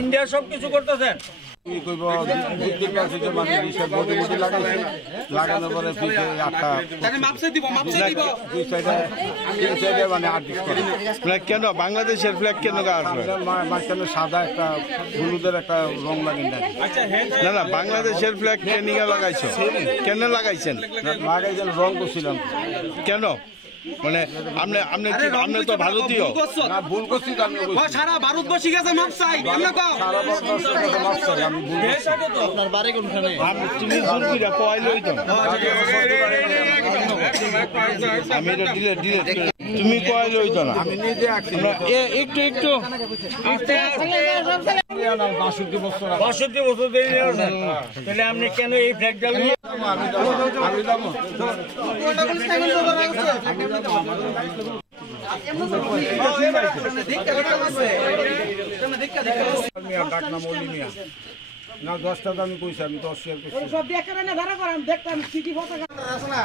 India সবকিছু করতেছেন লাগানোর পরে কেন বাংলাদেশের ফ্ল্যাগ কেন মাঝখানে সাদা একটা হলুদের একটা রং লাগিয়ে না না বাংলাদেশের ফ্ল্যাগ কেন লাগাইছো কেন লাগাইছেন রং করছিলাম কেন মানে আপনি তো ভারতীয় ভুল করছি সারা ভারতবর্ষী গেছে মাপ চাই আপনার বাড়ি কোনখানে তুমি আমি এটা ডিলেট তুমি কয় লইতো না আমি নিজে একটু 62 বছর তাহলে আপনি কেন এই ফ্ল্যাগ জ্বালিয়ে না 10 টাকা আমি কইছি আমি 10 শেয়ার করছি সব বেকারে না ধারা করেন দেখতাম কি পতাকা আছে না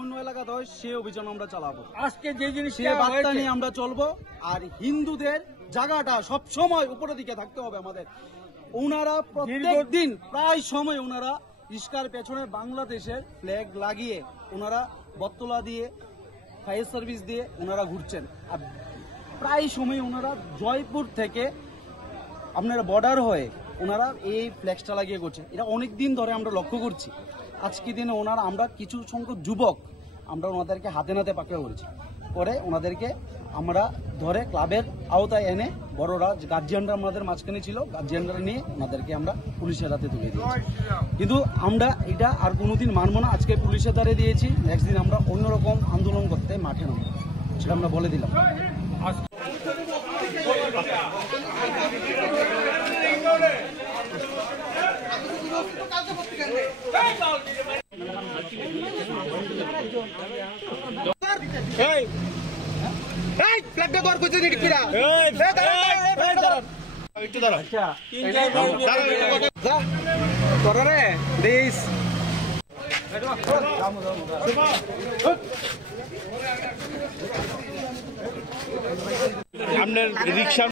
অন্য এলাকাতে হয় সে অভিযান আমরা চালাবো আজকে যে জিনিস বার্তা নিয়ে আমরা চলবো আর হিন্দুদের জায়গাটা সব সময় উপরের দিকে থাকতে হবে আমাদের ওনারা প্রত্যেকদিন প্রায় সময় ওনারা রিস্কার পেছনে বাংলাদেশের ফ্ল্যাগ লাগিয়ে ওনারা বটতলা দিয়ে ফায়ার সার্ভিস দিয়ে ওনারা ঘুরছেন আর প্রায় সময় ওনারা জয়পুর থেকে আপনারা বর্ডার হয়ে ওনারা এই ফ্ল্যাগসটা লাগিয়ে করছে এটা অনেক দিন ধরে আমরা লক্ষ্য করছি আজকে দিনে ওনারা আমরা কিছু সংখ্যক যুবক আমরা ওনাদেরকে হাতে নাতে পাকড়াও করেছি পরে ওনাদেরকে আমরা ধরে ক্লাবের আওতায় এনে বড়রা গার্জিয়ানরা আমাদের মাঝখানে ছিল গার্জিয়ানরা নিয়ে ওনাদেরকে আমরা পুলিশের হাতে তুলে দিয়েছি কিন্তু আমরা এটা আর কোনোদিন মানবো না আজকে পুলিশের দ্বারে দিয়েছি নেক্সট দিন আমরা অন্যরকম আন্দোলন করতে মাঠে নামবো সেটা আমরা বলে দিলাম আপনার রিক্সা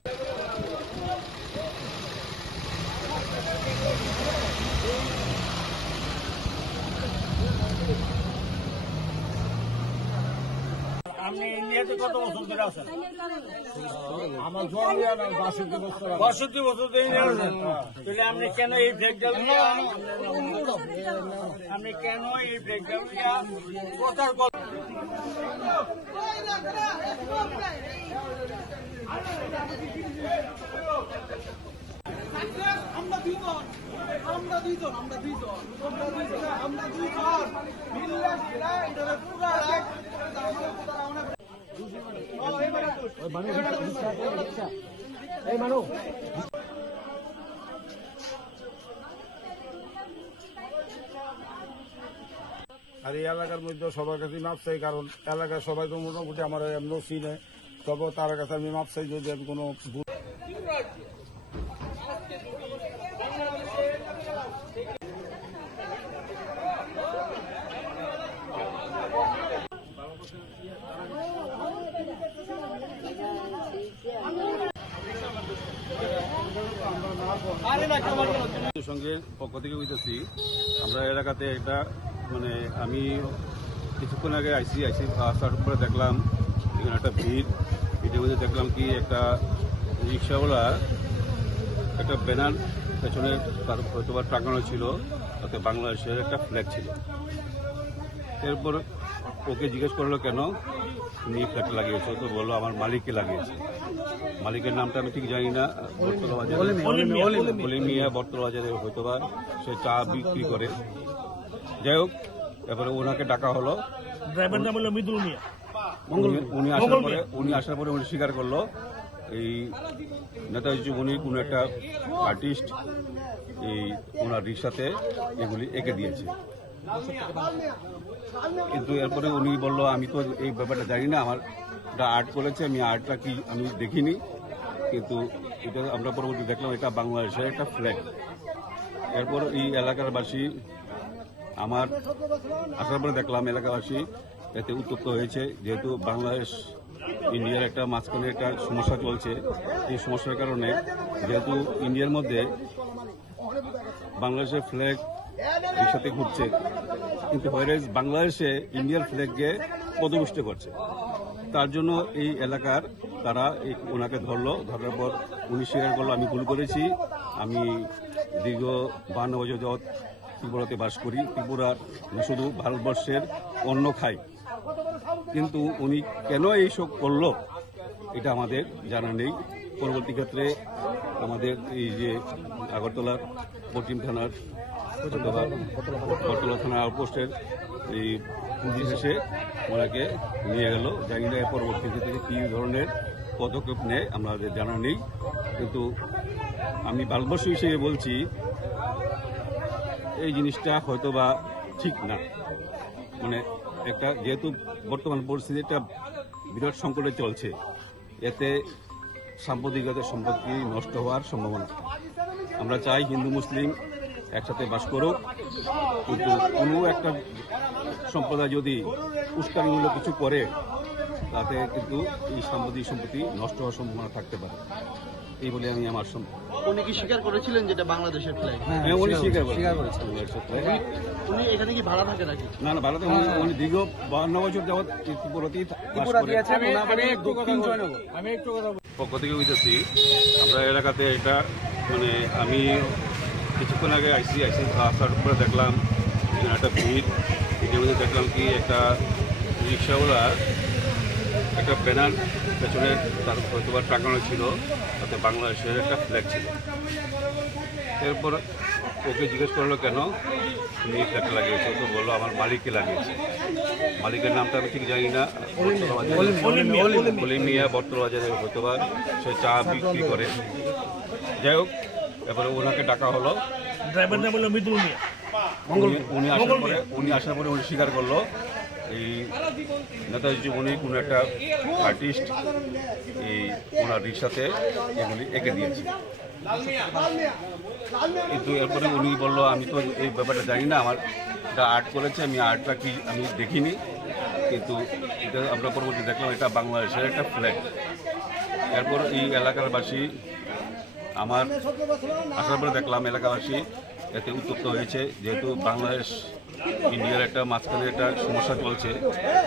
আপনি ইন্ডিয়াতে কত বছর ধরে আছেন আমার 62 বছর ধরে আছেন তাহলে আপনি কেন এই ফ্ল্যাগ জ্বালিয়ে আপনি কেন এই ফ্ল্যাগ জ্বালিয়ে প্রচার করেন আর এই এলাকার মধ্যে সবার কাছে মাপ চাই কারণ এলাকার সবাই তো মোটামুটি আমার এমন চিনে তবে তার কাছে আমি মাপ চাই যদি আমি কোনো সঙ্গে পক্ষ থেকে হইতেছি আমরা এলাকাতে একটা মানে আমি কিছুক্ষণ আগে আসার পরে দেখলাম এখানে একটা ভিড়ের মধ্যে দেখলাম কি একটা রিক্সাওয়ালা একটা ব্যানার পেছনে তার হয়তো টাঙানো ছিল তাতে বাংলাদেশের একটা ফ্ল্যাগ ছিল এরপর ওকে জিজ্ঞেস করলো কেন তুমি ফ্ল্যাগটা লাগিয়েছো তো বললো আমার মালিককে লাগিয়েছে মালিকের নামটা আমি ঠিক জানি না বটতলা বাজারে মিয়া বটতলা বাজারে হয়তো বা সে চা বিক্রি করে যাই হোক এরপরে ওনাকে ডাকা হলো ড্রাইভার নাম হলো মৃদুল মিয়া উনি আসার পরে উনি স্বীকার করলো এই নেতাজি উনি কোন একটা আর্টিস্ট এই ওনার রিক্সাতে এগুলি এঁকে দিয়েছে কিন্তু এরপরে উনি বললো আমি তো এই ব্যাপারটা জানি না আমার আর্ট করেছে আমি আর্টটা কি আমি দেখিনি কিন্তু এটা আমরা পরবর্তী দেখলাম এটা বাংলাদেশের একটা ফ্ল্যাগ এরপর এই এলাকার বাসী আমার আসার পরে দেখলাম এলাকাবাসী এতে উত্তপ্ত হয়েছে যেহেতু বাংলাদেশ ইন্ডিয়ার একটা মাঝখানে একটা সমস্যা চলছে। এই সমস্যার কারণে যেহেতু ইন্ডিয়ার মধ্যে বাংলাদেশের ফ্ল্যাগ এর সাথে ঘুরছে, কিন্তু হোয়ারেজ বাংলাদেশে ইন্ডিয়ার ফ্ল্যাগকে পদপুষ্ট করছে। তার জন্য এই এলাকার তারা ওনাকে ধরলো, ধরার পর উনি স্বীকার করলো আমি ভুল করেছি, আমি দীর্ঘ 52 বছর যাবৎ ত্রিপুরাতে বাস করি, ত্রিপুরার শুধু ভারতবর্ষের অন্ন খাই। কিন্তু উনি কেন এইসব করলো এটা আমাদের জানা নেই। পরবর্তী ক্ষেত্রে আমাদের এই যে আগরতলার পশ্চিম থানার বটতলা থানা আউটপোস্টের এই পুলিশ এসে ওনাকে নিয়ে গেল। জানি না পরবর্তী ক্ষেত্রে কী ধরনের পদক্ষেপ নেয় আমাদের জানা নেই। কিন্তু আমি ভারতবর্ষ হিসেবে বলছি এই জিনিসটা হয়তোবা ঠিক না। মানে একটা যেহেতু বর্তমান পরিস্থিতি একটা বিরাট সংকটে চলছে, এতে সাম্প্রদায়িকতার সম্পত্তি নষ্ট হওয়ার সম্ভাবনা। আমরা চাই হিন্দু মুসলিম একসাথে বাস করুক, কিন্তু কোনো একটা সম্প্রদায় যদি উস্কানিমূলক কিছু করে তাতে কিন্তু এই সাম্প্রদায়িক সম্পত্তি নষ্ট হওয়ার সম্ভাবনা থাকতে পারে। এই বলে আমি আমার উনি কি স্বীকার করেছিলেন যেটা বাংলাদেশের ফ্ল্যাগ? হ্যাঁ, উনি স্বীকার করেছেন। উনি এখানে কি ভাড়া থাকে নাকি? না না, ভারতে উনি দীর্ঘ 52 বছর যাবৎ ত্রিপুরাতেই পক্ষ থেকে বুঝতেছি। আমরা এলাকাতে এটা মানে আমি কিছুক্ষণ আগে আসার পরে দেখলাম একটা ভিড়। এটার মধ্যে দেখলাম কি একটা রিক্সাওয়ালা একটা ব্যানার পেছনে তার হয়তো টাকানো ছিল, তাতে বাংলাদেশের একটা ফ্ল্যাগ ছিল। এরপর ওকে জিজ্ঞেস করলো কেন তুমি ফ্ল্যাগটা লাগিয়েছো, তো বললো আমার মালিককে লাগিয়েছে। মালিকের নামটা আমি ঠিক জানি না, বলিম মিয়া, বটতলা বাজারে হয়তো বা সে চা বিক্রি করে। যাই হোক, এরপরে ওনাকে ডাকা হলো, ড্রাইভার নাম হলো মৃদুল মিয়া। উনি আসার পরে উনি স্বীকার করলো এই নেতাজি উনি কোনো একটা আর্টিস্ট এই ওনার রিক্সাতে এগুলি এঁকে দিয়েছে। কিন্তু এরপরে উনি বললো আমি তো এই ব্যাপারটা জানি না, আমার এটা আর্ট করেছে, আমি আর্টটা কি আমি দেখিনি। কিন্তু এটা আমরা পরবর্তী দেখলাম এটা বাংলাদেশের একটা ফ্ল্যাগ। এরপর এই এলাকারবাসী আমার আসার পরে দেখলাম এলাকাবাসী এতে উত্তপ্ত হয়েছে, যেহেতু বাংলাদেশ ইন্ডিয়ার একটা মাঝখানে একটা সমস্যা চলছে।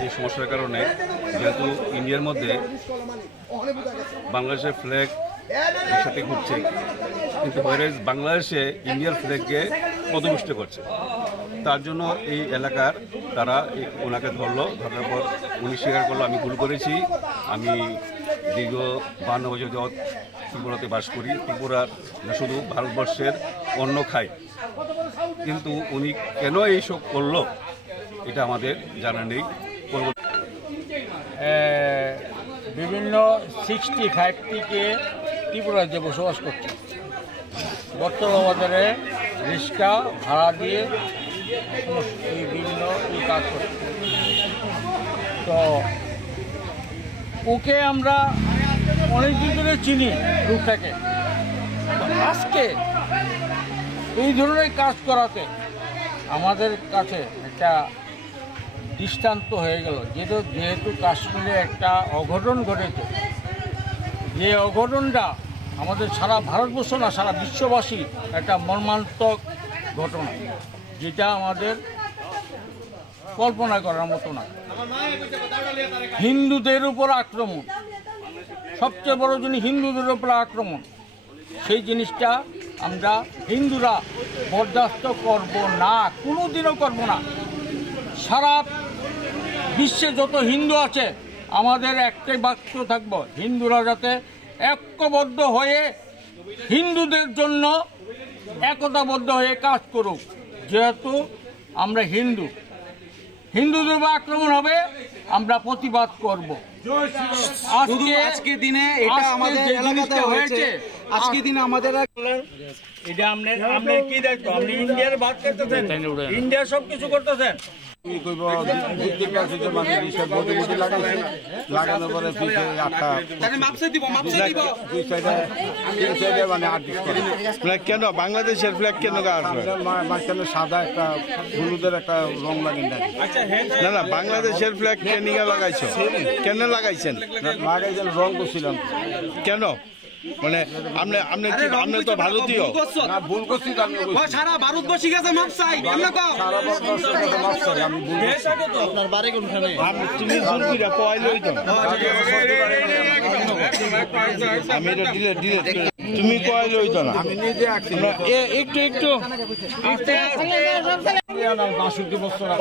এই সমস্যার কারণে যেহেতু ইন্ডিয়ার মধ্যে বাংলাদেশের ফ্ল্যাগ এর সাথে ঘুরছে, কিন্তু হোয়ারেজ বাংলাদেশে ইন্ডিয়ার ফ্ল্যাগকে পদপুষ্ট করছে। তার জন্য এই এলাকার তারা ওনাকে ধরলো, ধরার পর উনি স্বীকার করলো আমি ভুল করেছি, আমি দীর্ঘ 52 বছর যাবৎ ত্রিপুরাতে বাস করি, ত্রিপুরার শুধু ভারতবর্ষের অন্ন খাই। কিন্তু উনি কেন এইসব করলো এটা আমাদের জানা নেই। বিভিন্ন 65 থেকে ত্রিপুরাতে বসবাস করছে। বটতলা বাজারে রিক্সা ভাড়া দিয়ে বিভিন্ন কাজ করছে। তো ওকে আমরা অনেকদিন ধরে চিনি লোকটাকে। আজকে এই ধরনের কাজ করাতে আমাদের কাছে একটা দৃষ্টান্ত হয়ে গেল, যেহেতু কাশ্মীরে একটা অঘটন ঘটেছে, যে অঘটনটা আমাদের সারা ভারতবর্ষ না সারা বিশ্ববাসী একটা মর্মান্তিক ঘটনা, যেটা আমাদের কল্পনা করার মতো না। হিন্দুদের উপর আক্রমণ, সবচেয়ে বড় জিনিস হিন্দুদের উপর আক্রমণ, সেই জিনিসটা আমরা হিন্দুরা বরদাস্ত করব না, কোনোদিনও করব না। সারা বিশ্বে যত হিন্দু আছে আমাদের একটাই বাক্য থাকবো, হিন্দুরা যাতে ঐক্যবদ্ধ হয়ে হিন্দুদের জন্য একতাবদ্ধ হয়ে কাজ করুক। যেহেতু আমরা হিন্দুদের উপর আক্রমণ হবে, আমরা প্রতিবাদ করব। আজকে দিনে এটা আমাদের এলাকাতে হয়েছে, আজকে দিনে আমাদের এটা আপনি কি দেখতো আপনি ইন্ডিয়ার বাদ করতেছেন, ইন্ডিয়া সব কিছু করতেছেন। লাগানোর পরে কেন বাংলাদেশের ফ্ল্যাগ কেন মাঝখানে সাদা একটা হলুদের একটা রং লাগিয়ে না না বাংলাদেশের ফ্ল্যাগ কেন লাগাইছো, কেন লাগাইছেন? লাগাইছেন রং করছিলাম কেন, মানে আপনি আপনি কি আপনি তো ভারতীয় না? ভুল করছি সারা ভারতবর্ষী গেছে মাপ চাই সারা ভারতবর্ষের মাপ চাই আমি ভুল করছি। আপনার বাড়ি কোনখানে? আমি তুমি জুলবিরা কইলই তো আমি এটা ডিলেট তুমি কইলই তো না আমি নিজে আছি একটু একটু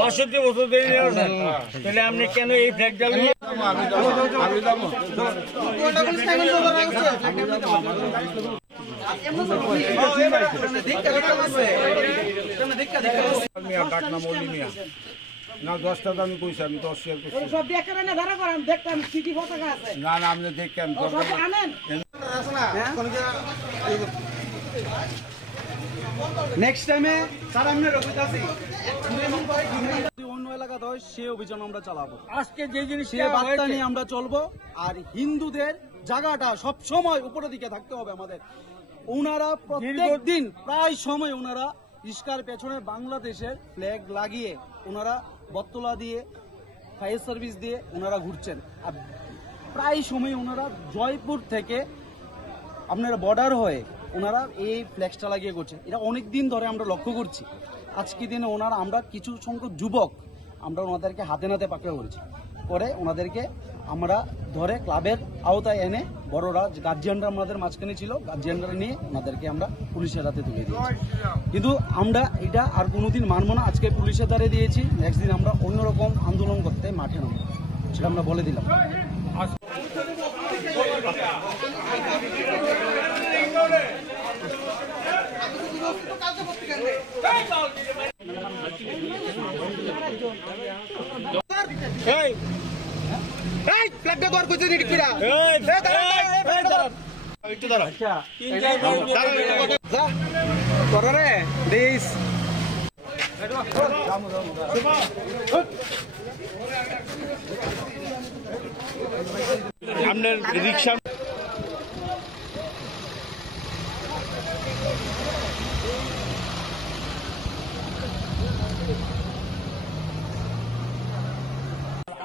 62 বছর ধরে তাহলে আপনি কেন এই ফ্ল্যাগ জ্বালিয়ে? আমি যাবো ডাক নাম অলি মিয়া না 10টা আমি কইছি আমি 10 শেয়ার করছি না না আপনি দেখেন নেক্সট টাইমে স্যার আমরা রবিদাসি অন্য এলাকাতে হয় সে অভিযান আমরা চালাবো। আজকে যে জিনিসটা সে বার্তা নিয়ে আমরা চলবো। আর হিন্দুদের জায়গাটা সব সময় উপরের দিকে থাকতে হবে আমাদের। ওনারা প্রত্যেক দিন প্রায় সময় ওনারা রিস্কার পেছনে বাংলাদেশের ফ্ল্যাগ লাগিয়ে ওনারা বটতলা দিয়ে ফায়ার সার্ভিস দিয়ে ওনারা ঘুরছেন। আর প্রায় সময় ওনারা জয়পুর থেকে আপনারা বর্ডার হয়ে ওনারা এই ফ্ল্যাগসটা লাগিয়ে করছে। এটা অনেক দিন ধরে আমরা লক্ষ্য করছি। আজকে দিনে ওনারা আমরা কিছু সংখ্যক যুবক আমরা ওনাদেরকে হাতে নাতে পাকড়ে করেছি, পরে ওনাদেরকে আমরা ধরে ক্লাবের আওতায় এনে বড়রা গার্জিয়ানরা আমাদের মাঝখানে ছিল, গার্জিয়ানরা নিয়ে ওনাদেরকে আমরা পুলিশের হাতে তুলে দিয়েছি। কিন্তু আমরা এটা আর কোনোদিন মানবো না। আজকে পুলিশের দ্বারে দিয়েছি, নেক্সট দিন আমরা অন্যরকম আন্দোলন করতে মাঠে নামবো, সেটা আমরা বলে দিলাম। আপনার রিক্সা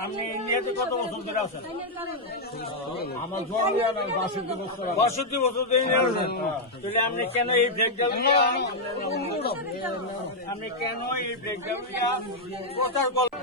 আপনি ইন্ডিয়াতে কত বছর ধরে আছেন? আমার 62 বছর ধরে ইন্ডিয়া আছেন। তাহলে আপনি কেন এই ফ্ল্যাগ জ্বালিয়ে আপনি কেন এই ফ্ল্যাগ জ্বালিয়ে প্রচার করলেন?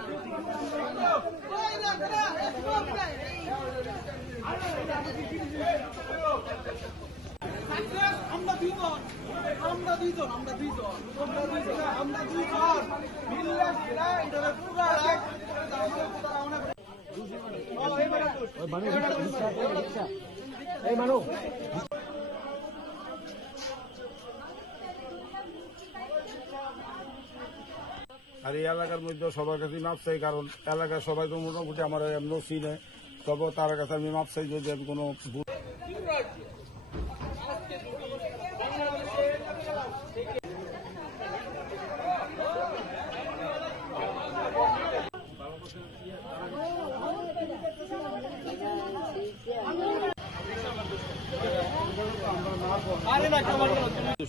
আর এই এলাকার মধ্যে সবার কাছে মাপ চাই, কারণ এলাকার সবাই তো মোটামুটি আমার এমন চিনে, তবে তার কাছে আমি মাপ চাই যদি আমি কোনো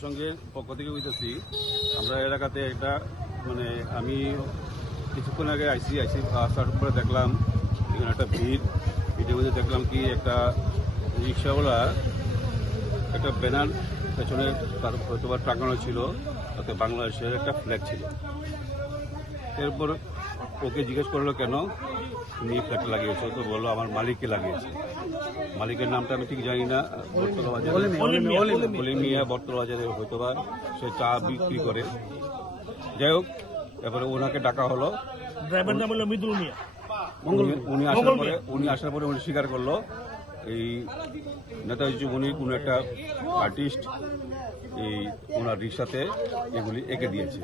সঙ্গে পক্ষ থেকে হইতেছি আমরা এলাকাতে একটা মানে আমি কিছুক্ষণ আগে আইসি আসার পরে দেখলাম এখানে একটা ভিড়ের মধ্যে দেখলাম কি একটা রিক্সাওয়ালা একটা ব্যানার পেছনে তার হয়তো বা টাঙানো ছিল, তাতে বাংলাদেশের একটা ফ্ল্যাগ ছিল। এরপর ওকে জিজ্ঞেস করলো কেন তুমি ফ্ল্যাগটা লাগিয়েছো, তো বললো আমার মালিককে লাগিয়েছে। মালিকের নামটা আমি ঠিক জানি না, বটতলা বাজারে মিয়া বটতলা বাজারে হয়তো বা সে চা বিক্রি করে। যাই হোক, এরপরে ওনাকে ডাকা হলো, ড্রাইভার নাম হলো মৃদুল মিয়া। উনি আসার পরে উনি স্বীকার করলো এই নেতাজি উনি কোন একটা আর্টিস্ট এই ওনার রিক্সাতে এগুলি এঁকে দিয়েছে।